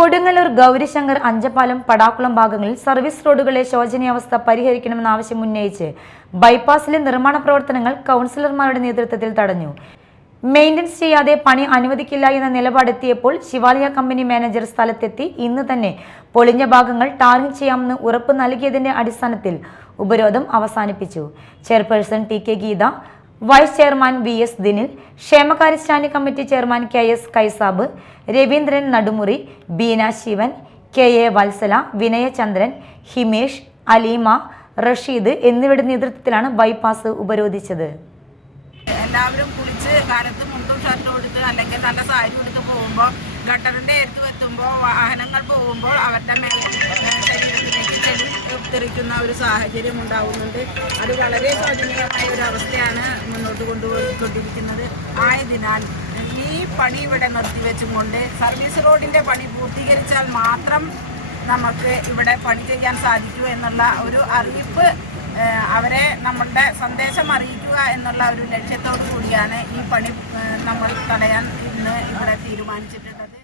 കൊടുങ്ങല്ലൂർ ഗൗരിശങ്കർ അഞ്ചപ്പാലം പടാക്കുളം ഭാഗങ്ങളിൽ സർവീസ് റോഡുകളിലെ ശോചനീയാവസ്ഥ പരിഹരിക്കണമെന്ന ഉന്നയിച്ച് ബൈപ്പാസിലെ നിർമ്മാണ പ്രവർത്തനങ്ങൾ കൗൺസിലർമാരുടെ നേതൃത്വത്തിൽ തടഞ്ഞു. മെയിന്റനൻസ് ചെയ്യാതെ പണി അനുവദിക്കില്ല എന്ന നിലപാടെത്തിയപ്പോൾ ശിവാലയ കമ്പനി മാനേജർ സ്ഥലത്തെത്തി. ഇന്ന് തന്നെ പൊളിഞ്ഞ ഭാഗങ്ങൾ ടാറിംഗ് ചെയ്യാമെന്ന് ഉറപ്പ് നൽകിയതിന്റെ അടിസ്ഥാനത്തിൽ ഉപരോധം അവസാനിപ്പിച്ചു. Chairperson T K Geetha vice chairman V S Dinil ക്ഷേമകാര്യ standing committee chairman K S Kaisab Raveendran Nadumuri Beena Sivan K A Vatsala Vinayachandran Himesh Aleema Rasheed എന്നിവരുടെ നേതൃത്വത്തിലാണ് ബൈപ്പാസ് ഉപരോധിച്ചത്. എല്ലാവരും കുളിച്ച് കാലത്ത് മുണ്ടും ഷർട്ടും എടുത്ത് അല്ലെങ്കിൽ നല്ല സാരി എടുത്ത് പോകുമ്പോൾ ഗട്ടറിന്റെ അടുത്ത് എത്തുമ്പോൾ വാഹനങ്ങൾ പോകുമ്പോൾ അവരുടെ ശരീരത്തിലേക്ക് ചെടി തെറിക്കുന്ന ഒരു സാഹചര്യം ഉണ്ടാവുന്നുണ്ട്. അത് വളരെ ശോചനീയമായ ഒരു കൊണ്ടുപോയിക്കൊണ്ടിരിക്കുന്നത് ആയതിനാൽ ഈ പണി ഇവിടെ നിർത്തിവെച്ചും കൊണ്ട് സർവീസ് റോഡിന്റെ പണി പൂർത്തീകരിച്ചാൽ മാത്രം നമുക്ക് ഇവിടെ പണി ചെയ്യാൻ സാധിക്കൂ എന്നുള്ള ഒരു അറിയിപ്പ് അവരെ നമ്മളുടെ സന്ദേശം അറിയിക്കുക എന്നുള്ള ഒരു ലക്ഷ്യത്തോടു കൂടിയാണ് ഈ പണി നമ്മൾ തടയാൻ ഇന്ന് ഇവിടെ തീരുമാനിച്ചിട്ടുള്ളത്.